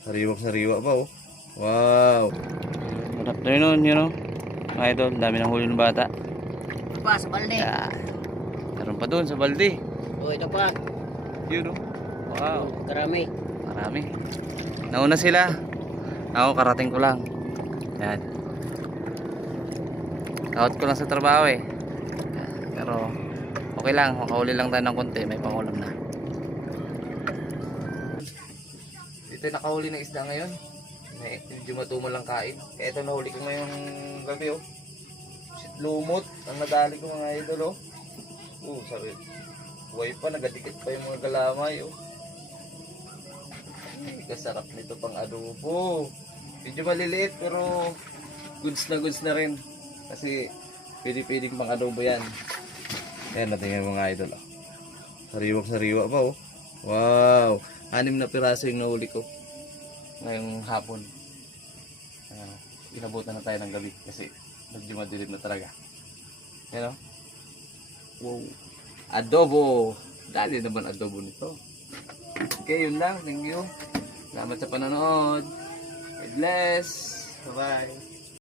Sariwang-sariwa pa oh. Wow. Good afternoon, mga idol. Dami ng huli ng bata. Ito pa, sa balde. Yan. Meron pa doon sa balde. O, ito pa. Yun, oh. Wow. Karami. Marami. Nauna sila. Ako, karating ko lang. Yan. Out ko lang sa trabaho eh. Yan. Pero, okay lang. Makahuli lang tayo ng konti. May pangulam na. Dito nakahuli ng isda ngayon. Medyo matumal lang kain. Kaya ito nahuli ko ngayong gabi oh. Lumot. Ang nadali ko mga idol oh. Sabi. Buhay pa. Nagadikit pa yung mga galamay oh. Ay, kasarap nito pang adobo. Medyo maliliit pero goods na rin. Kasi pwedeng pang adobo yan. Ayan natin yung mga idol oh. Sariwang-sariwa pa oh. Wow. 6 na piraso yung nahuli ko ngayong hapon. Inabutan na tayo ng gabi kasi medyo madilim na talaga. Yan o. Wow. Adobo. Dali naman adobo nito. Okay, yun lang. Thank you. Salamat sa panonood. God bless. Bye-bye.